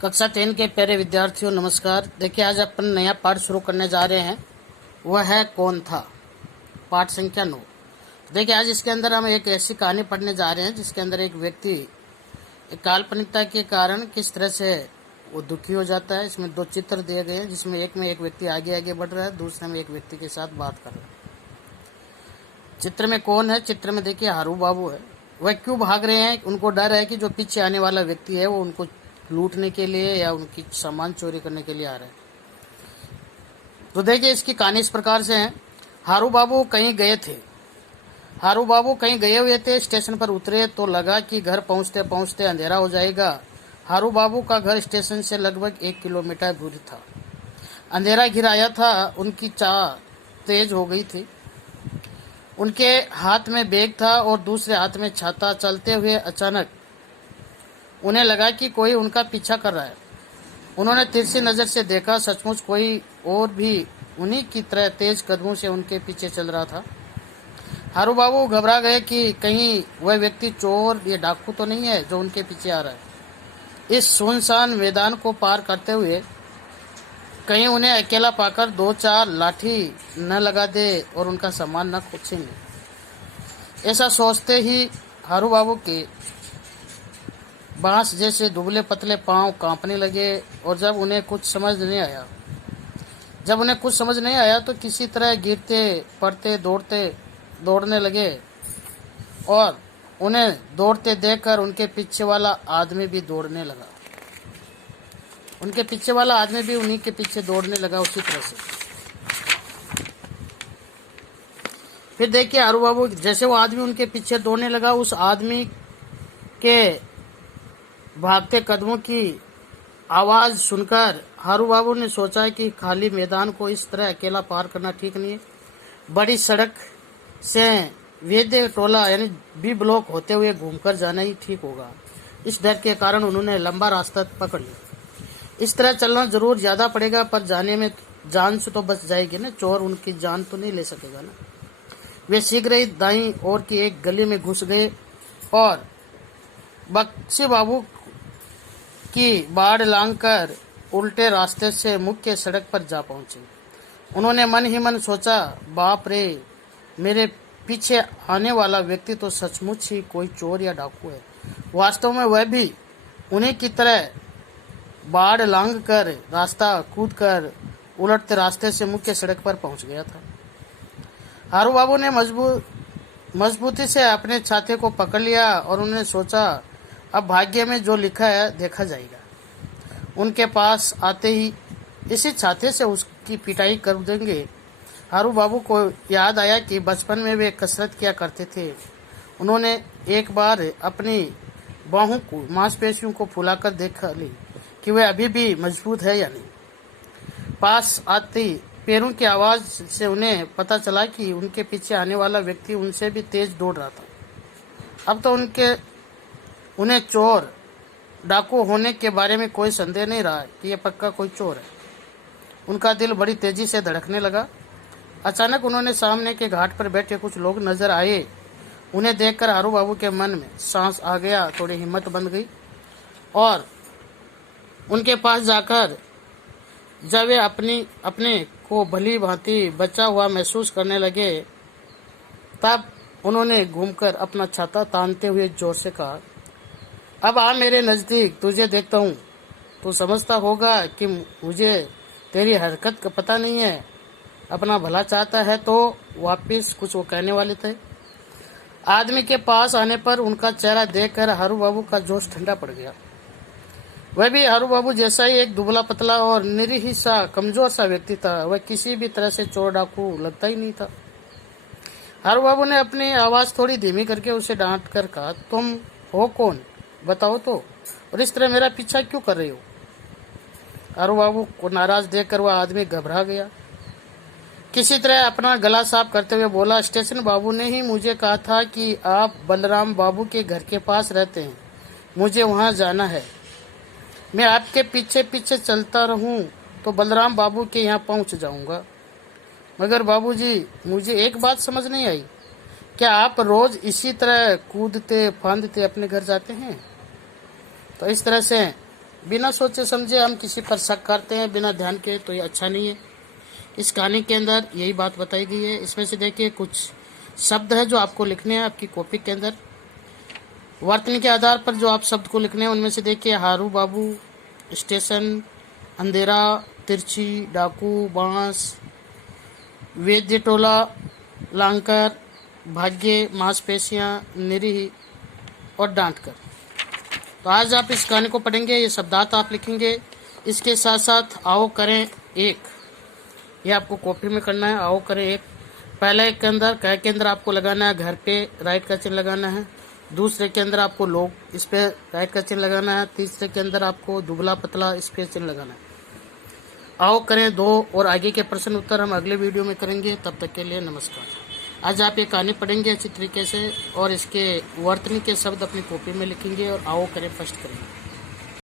कक्षा 10 के प्यारे विद्यार्थियों नमस्कार। देखिए आज अपन नया पाठ शुरू करने जा रहे हैं, वह है कौन था, पाठ संख्या 9। देखिए आज इसके अंदर हम एक ऐसी कहानी पढ़ने जा रहे हैं जिसके अंदर एक व्यक्ति एक काल्पनिकता के कारण किस तरह से वो दुखी हो जाता है। इसमें दो चित्र दिए गए हैं जिसमें एक में एक व्यक्ति आगे आगे बढ़ रहा है, दूसरे में एक व्यक्ति के साथ बात कर रहा है। चित्र में कौन है? चित्र में देखिए हारू बाबू है। वह क्यों भाग रहे हैं? उनको डर है कि जो पीछे आने वाला व्यक्ति है वो उनको लूटने के लिए या उनकी सामान चोरी करने के लिए आ रहे हैं। तो देखिए इसकी कहानी इस प्रकार से है। हारू बाबू कहीं गए थे। हारू बाबू कहीं गए हुए थे, स्टेशन पर उतरे तो लगा कि घर पहुंचते पहुंचते अंधेरा हो जाएगा। हारू बाबू का घर स्टेशन से लगभग 1 किलोमीटर दूर था। अंधेरा घिर आया था, उनकी चाह तेज हो गई थी। उनके हाथ में बैग था और दूसरे हाथ में छाता। चलते हुए अचानक उन्हें लगा कि कोई उनका पीछा कर रहा है। उन्होंने तिरछी नजर से देखा, सचमुच कोई और भी उन्हीं की तरह तेज कदमों से उनके पीछे चल रहा था। हारू बाबू घबरा गए कि कहीं वह व्यक्ति चोर या डाकू तो नहीं है जो उनके पीछे आ रहा है। इस सुनसान मैदान को पार करते हुए कहीं उन्हें अकेला पाकर 2-4 लाठी न लगा दे और उनका सामान न खोसेंगे। ऐसा सोचते ही हारू बाबू के बांस जैसे दुबले पतले पांव कांपने लगे। और जब उन्हें कुछ समझ नहीं आया तो किसी तरह गिरते पड़ते दौड़ने लगे। और उन्हें दौड़ते देखकर उनके पीछे वाला आदमी भी उन्हीं के पीछे दौड़ने लगा उसी तरह से। फिर देखिए हारू बाबू जैसे वो आदमी उनके पीछे दौड़ने लगा, उस आदमी के भागते कदमों की आवाज सुनकर हारू बाबू ने सोचा कि खाली मैदान को इस तरह अकेला पार करना ठीक नहीं है। बड़ी सड़क से वेदे टोला यानी बी ब्लॉक होते हुए घूमकर जाना ही ठीक होगा। इस डर के कारण उन्होंने लंबा रास्ता पकड़ लिया। इस तरह चलना जरूर ज्यादा पड़ेगा, पर जाने में जान से तो बच जाएगी ना, चोर उनकी जान तो नहीं ले सकेगा ना। वे शीघ्र ही दाईं ओर की एक गली में घुस गए और बक्सी बाबू की बाड़ लांघकर उल्टे रास्ते से मुख्य सड़क पर जा पहुंचे। उन्होंने मन ही मन सोचा, बाप रे, मेरे पीछे आने वाला व्यक्ति तो सचमुच ही कोई चोर या डाकू है। वास्तव में वह भी उन्हीं की तरह बाड़ लांघकर रास्ता कूदकर उलटते रास्ते से मुख्य सड़क पर पहुंच गया था। हारू बाबू ने मजबूती से अपने छाते को पकड़ लिया और उन्होंने सोचा, अब भाग्य में जो लिखा है देखा जाएगा। उनके पास आते ही इसी छाते से उसकी पिटाई कर देंगे। हारू बाबू को याद आया कि बचपन में वे कसरत किया करते थे। उन्होंने एक बार अपनी बाहों को मांसपेशियों को फुलाकर देखा ली कि वे अभी भी मजबूत है या नहीं। पास आती पैरों की आवाज से उन्हें पता चला कि उनके पीछे आने वाला व्यक्ति उनसे भी तेज दौड़ रहा था। अब तो उन्हें चोर डाकू होने के बारे में कोई संदेह नहीं रहा कि यह पक्का कोई चोर है। उनका दिल बड़ी तेजी से धड़कने लगा। अचानक उन्होंने सामने के घाट पर बैठे कुछ लोग नजर आए। उन्हें देखकर हारू बाबू के मन में सांस आ गया, थोड़ी हिम्मत बन गई और उनके पास जाकर जब वे अपने को भली भांति बचा हुआ महसूस करने लगे, तब उन्होंने घूमकर अपना छाता तानते हुए जोर से कहा, अब आ मेरे नजदीक, तुझे देखता हूँ। तू समझता होगा कि मुझे तेरी हरकत का पता नहीं है। अपना भला चाहता है तो वापिस कुछ वो कहने वाले थे। आदमी के पास आने पर उनका चेहरा देखकर हारू बाबू का जोश ठंडा पड़ गया। वह भी हारू बाबू जैसा ही एक दुबला पतला और निरीह सा कमजोर सा व्यक्ति था। वह किसी भी तरह से चोर डाकू लगता ही नहीं था। हारू बाबू ने अपनी आवाज थोड़ी धीमी करके उसे डांट कर कहा, तुम हो कौन, बताओ तो, और इस तरह मेरा पीछा क्यों कर रही हो? हारू बाबू को नाराज देखकर वह आदमी घबरा गया। किसी तरह अपना गला साफ करते हुए बोला, स्टेशन बाबू ने ही मुझे कहा था कि आप बलराम बाबू के घर के पास रहते हैं। मुझे वहां जाना है। मैं आपके पीछे पीछे चलता रहूं तो बलराम बाबू के यहाँ पहुंच जाऊंगा। मगर बाबूजी, मुझे एक बात समझ नहीं आई, क्या आप रोज इसी तरह कूदते फांदते अपने घर जाते हैं? तो इस तरह से बिना सोचे समझे हम किसी पर शक करते हैं बिना ध्यान के, तो ये अच्छा नहीं है। इस कहानी के अंदर यही बात बताई गई है। इसमें से देखिए कुछ शब्द है जो आपको लिखने हैं आपकी कॉपी के अंदर। वर्तनी के आधार पर जो आप शब्द को लिखने हैं उनमें से देखिए हारू बाबू, स्टेशन, अंधेरा, तिरछी, डाकू, बांस, वैद्य टोला, लांकर, भाग्य, मांसपेशियां, निरीह और डांट कर। तो आज आप इस गाने को पढ़ेंगे, ये शब्दार्थ आप लिखेंगे। इसके साथ साथ आओ करें एक, ये आपको कॉपी में करना है। आओ करें एक, पहले एक के अंदर कह के अंदर आपको लगाना है घर पे राइट का चिन्ह लगाना है। दूसरे के अंदर आपको लोग, इस पे राइट का चिन्ह लगाना है। तीसरे के अंदर आपको दुबला पतला, इस पे चिन्ह लगाना है। आओ करें दो और आगे के प्रश्न उत्तर हम अगले वीडियो में करेंगे। तब तक के लिए नमस्कार। आज आप ये कहानी पढ़ेंगे अच्छी तरीके से और इसके वर्तनी के शब्द अपनी कॉपी में लिखेंगे और आओ करें फर्स्ट करेंगे।